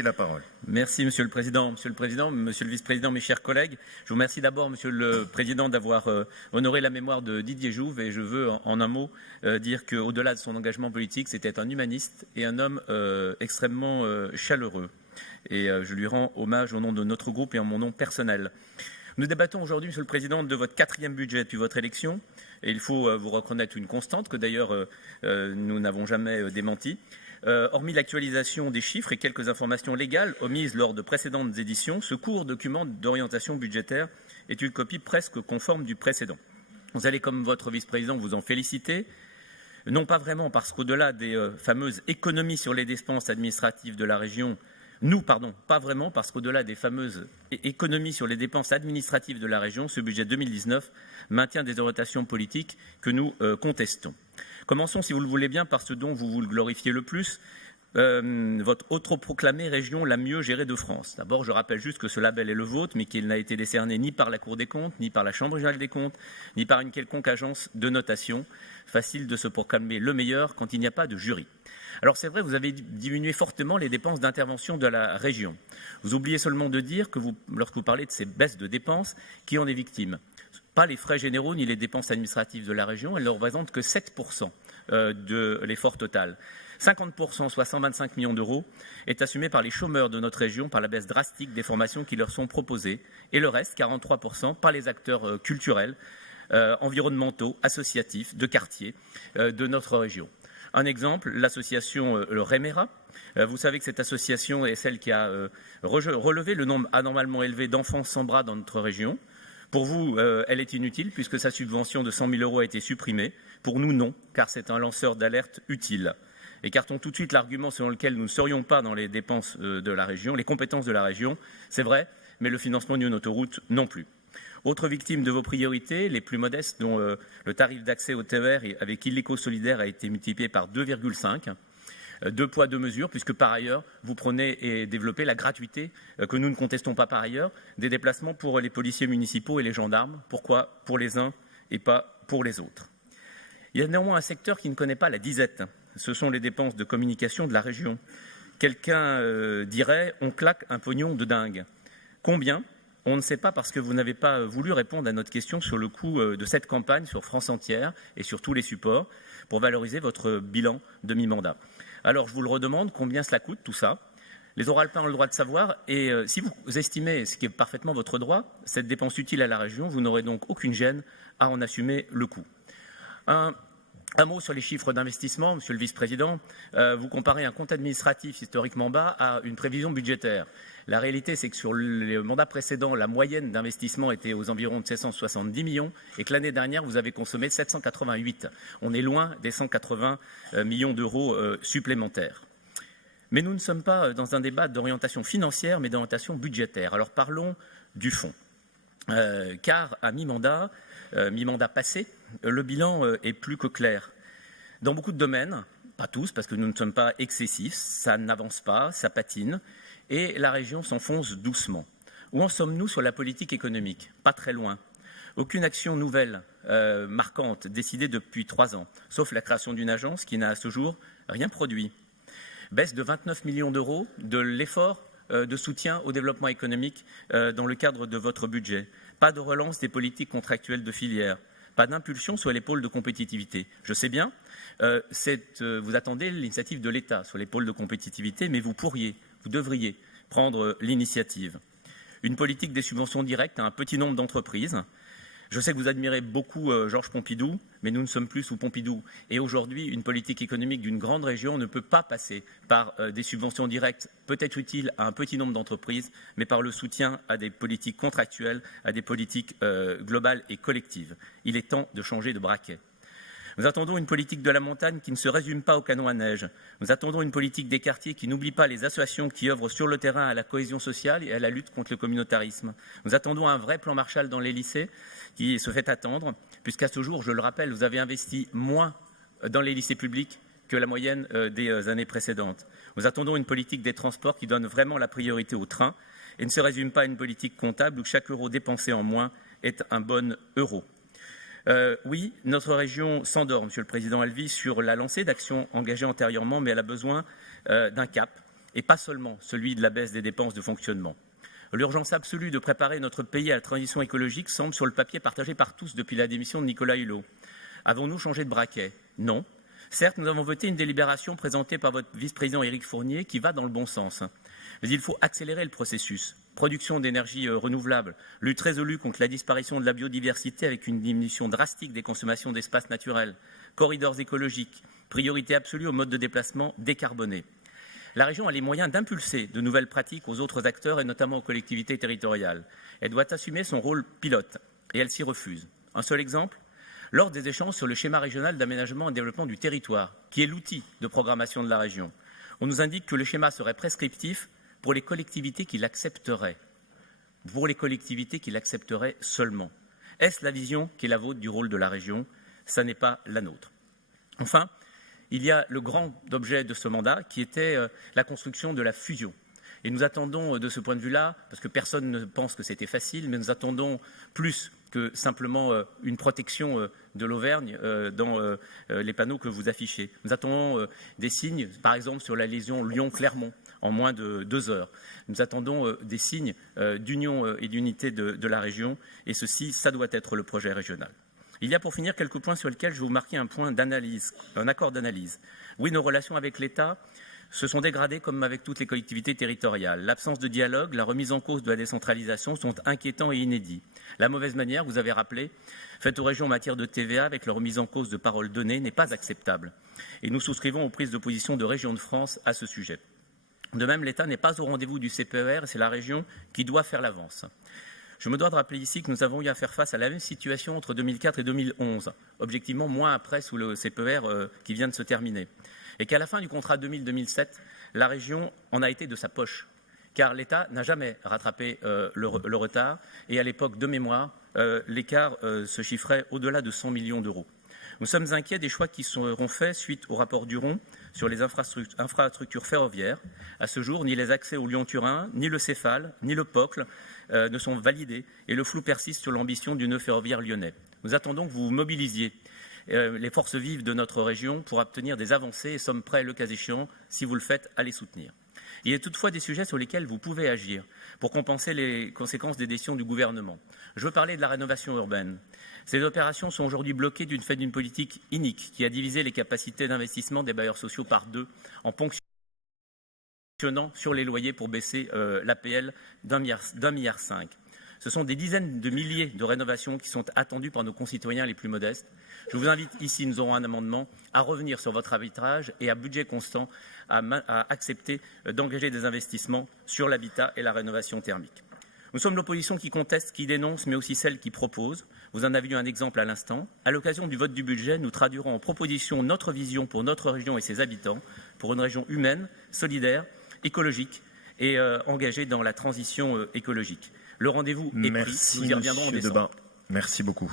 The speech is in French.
La parole. Merci Monsieur le Président, Monsieur le Vice-président, mes chers collègues. Je vous remercie d'abord, Monsieur le Président, d'avoir honoré la mémoire de Didier Jouve et je veux en un mot dire qu'au-delà de son engagement politique, c'était un humaniste et un homme extrêmement chaleureux. Et je lui rends hommage au nom de notre groupe et en mon nom personnel. Nous débattons aujourd'hui, Monsieur le Président, de votre 4e budget depuis votre élection. Et il faut vous reconnaître une constante que d'ailleurs nous n'avons jamais démentie. Hormis l'actualisation des chiffres et quelques informations légales omises lors de précédentes éditions, ce court document d'orientation budgétaire est une copie presque conforme du précédent. Vous allez, comme votre vice-président, vous en féliciter, non pas vraiment parce qu'au-delà des fameuses économies sur les dépenses administratives de la région, pas vraiment parce qu'au-delà des fameuses économies sur les dépenses administratives de la région, ce budget 2019 maintient des orientations politiques que nous contestons. Commençons, si vous le voulez bien, par ce dont vous vous glorifiez le plus, votre autoproclamée région la mieux gérée de France. D'abord, je rappelle juste que ce label est le vôtre, mais qu'il n'a été décerné ni par la Cour des comptes, ni par la Chambre régionale des comptes, ni par une quelconque agence de notation. Facile de se proclamer le meilleur quand il n'y a pas de jury. Alors c'est vrai, vous avez diminué fortement les dépenses d'intervention de la région. Vous oubliez seulement de dire que lorsque vous parlez de ces baisses de dépenses, qui en est victime ? Pas les frais généraux ni les dépenses administratives de la région, elles ne représentent que 7% de l'effort total. 50%, soit 125 millions d'euros, est assumé par les chômeurs de notre région par la baisse drastique des formations qui leur sont proposées. Et le reste, 43%, par les acteurs culturels, environnementaux, associatifs, de quartier de notre région. Un exemple, l'association Remera. Vous savez que cette association est celle qui a relevé le nombre anormalement élevé d'enfants sans bras dans notre région. Pour vous, elle est inutile puisque sa subvention de 100 000 euros a été supprimée. Pour nous, non, car c'est un lanceur d'alerte utile. Écartons tout de suite l'argument selon lequel nous ne serions pas dans les dépenses de la région, les compétences de la région, c'est vrai, mais le financement d'une autoroute non plus. Autre victime de vos priorités, les plus modestes, dont le tarif d'accès au TER avec Illico Solidaire a été multiplié par 2,5. Deux poids, deux mesures, puisque par ailleurs, vous prenez et développez la gratuité, que nous ne contestons pas par ailleurs, des déplacements pour les policiers municipaux et les gendarmes. Pourquoi pour les uns et pas pour les autres? Il y a néanmoins un secteur qui ne connaît pas la disette. Ce sont les dépenses de communication de la région. Quelqu'un dirait « on claque un pognon de dingue ». Combien ? On ne sait pas parce que vous n'avez pas voulu répondre à notre question sur le coût de cette campagne sur France entière et sur tous les supports pour valoriser votre bilan de mi-mandat. Alors je vous le redemande, combien cela coûte tout ça? Les Oralpins ont le droit de savoir et si vous estimez, ce qui est parfaitement votre droit, cette dépense utile à la région, vous n'aurez donc aucune gêne à en assumer le coût. Un mot sur les chiffres d'investissement, Monsieur le Vice-président. Vous comparez un compte administratif historiquement bas à une prévision budgétaire. La réalité, c'est que sur le mandat précédent, la moyenne d'investissement était aux environs de 770 millions et que l'année dernière, vous avez consommé 788. On est loin des 180 millions d'euros supplémentaires. Mais nous ne sommes pas dans un débat d'orientation financière, mais d'orientation budgétaire. Alors parlons du fond. Car à mi-mandat passé, le bilan est plus que clair. Dans beaucoup de domaines, pas tous parce que nous ne sommes pas excessifs, ça n'avance pas, ça patine et la région s'enfonce doucement. Où en sommes-nous sur la politique économique? Pas très loin. Aucune action nouvelle, marquante, décidée depuis 3 ans, sauf la création d'une agence qui n'a à ce jour rien produit. Baisse de 29 millions d'euros de l'effort de soutien au développement économique dans le cadre de votre budget. Pas de relance des politiques contractuelles de filière. Pas d'impulsion sur les pôles de compétitivité. Je sais bien, vous attendez l'initiative de l'État sur les pôles de compétitivité, mais vous devriez prendre l'initiative. Une politique des subventions directes à un petit nombre d'entreprises. Je sais que vous admirez beaucoup Georges Pompidou, mais nous ne sommes plus sous Pompidou. Et aujourd'hui, une politique économique d'une grande région ne peut pas passer par des subventions directes, peut-être utiles à un petit nombre d'entreprises, mais par le soutien à des politiques contractuelles, à des politiques globales et collectives. Il est temps de changer de braquet. Nous attendons une politique de la montagne qui ne se résume pas au canon à neige. Nous attendons une politique des quartiers qui n'oublie pas les associations qui œuvrent sur le terrain à la cohésion sociale et à la lutte contre le communautarisme. Nous attendons un vrai plan Marshall dans les lycées qui se fait attendre, puisqu'à ce jour, je le rappelle, vous avez investi moins dans les lycées publics que la moyenne des années précédentes. Nous attendons une politique des transports qui donne vraiment la priorité au train et ne se résume pas à une politique comptable où chaque euro dépensé en moins est un bon euro. Oui, notre région s'endort, Monsieur le Président. Elle vit sur la lancée d'actions engagées antérieurement, mais elle a besoin d'un cap. et pas seulement celui de la baisse des dépenses de fonctionnement. L'urgence absolue de préparer notre pays à la transition écologique semble sur le papier partagée par tous depuis la démission de Nicolas Hulot. Avons-nous changé de braquet? Non. Certes, nous avons voté une délibération présentée par votre vice-président Éric Fournier qui va dans le bon sens. Mais il faut accélérer le processus. Production d'énergie renouvelable, lutte résolue contre la disparition de la biodiversité avec une diminution drastique des consommations d'espaces naturels, corridors écologiques, priorité absolue aux modes de déplacement décarbonés. La région a les moyens d'impulser de nouvelles pratiques aux autres acteurs et notamment aux collectivités territoriales. Elle doit assumer son rôle pilote et elle s'y refuse. Un seul exemple, lors des échanges sur le schéma régional d'aménagement et de développement du territoire, qui est l'outil de programmation de la région, on nous indique que le schéma serait prescriptif pour les collectivités qui l'accepteraient. Pour les collectivités qui l'accepteraient seulement. Est-ce la vision qui est la vôtre du rôle de la région? Ça n'est pas la nôtre. Enfin, il y a le grand objet de ce mandat qui était la construction de la fusion. Et nous attendons de ce point de vue-là, parce que personne ne pense que c'était facile, mais nous attendons plus que simplement une protection de l'Auvergne dans les panneaux que vous affichez. Nous attendons des signes, par exemple sur la liaison Lyon-Clermont, en moins de 2 heures. Nous attendons des signes d'union et d'unité de la région, et ceci, ça doit être le projet régional. Il y a pour finir quelques points sur lesquels je vais vous marquer un point d'analyse, un accord d'analyse. Oui, nos relations avec l'État se sont dégradées comme avec toutes les collectivités territoriales. L'absence de dialogue, la remise en cause de la décentralisation sont inquiétants et inédits. La mauvaise manière, vous avez rappelé, faite aux régions en matière de TVA avec la remise en cause de paroles données n'est pas acceptable. Et nous souscrivons aux prises de position de Régions de France à ce sujet. De même, l'État n'est pas au rendez-vous du CPER et c'est la région qui doit faire l'avance. Je me dois de rappeler ici que nous avons eu à faire face à la même situation entre 2004 et 2011, objectivement moins après sous le CPER qui vient de se terminer, et qu'à la fin du contrat 2000-2007, la région en a été de sa poche, car l'État n'a jamais rattrapé le retard, et à l'époque de mémoire, l'écart se chiffrait au-delà de 100 millions d'euros. Nous sommes inquiets des choix qui seront faits suite au rapport Duron sur les infrastructures ferroviaires. À ce jour, ni les accès au Lyon-Turin, ni le Céphale, ni le POCL ne sont validés et le flou persiste sur l'ambition du nœud ferroviaire lyonnais. Nous attendons que vous mobilisiez les forces vives de notre région pour obtenir des avancées et sommes prêts, le cas échéant, si vous le faites, à les soutenir. Il y a toutefois des sujets sur lesquels vous pouvez agir pour compenser les conséquences des décisions du gouvernement. Je veux parler de la rénovation urbaine. Ces opérations sont aujourd'hui bloquées du fait d'une politique inique qui a divisé les capacités d'investissement des bailleurs sociaux par 2 en ponctionnant sur les loyers pour baisser l'APL d'1,5 milliard. Ce sont des dizaines de milliers de rénovations qui sont attendues par nos concitoyens les plus modestes. Je vous invite ici, nous aurons un amendement, à revenir sur votre arbitrage et à budget constant à accepter d'engager des investissements sur l'habitat et la rénovation thermique. Nous sommes l'opposition qui conteste, qui dénonce, mais aussi celle qui propose. Vous en avez eu un exemple à l'instant. À l'occasion du vote du budget, nous traduirons en proposition notre vision pour notre région et ses habitants, pour une région humaine, solidaire, écologique et engagée dans la transition écologique. Le rendez-vous est pris. Nous y reviendrons en décembre. Merci beaucoup.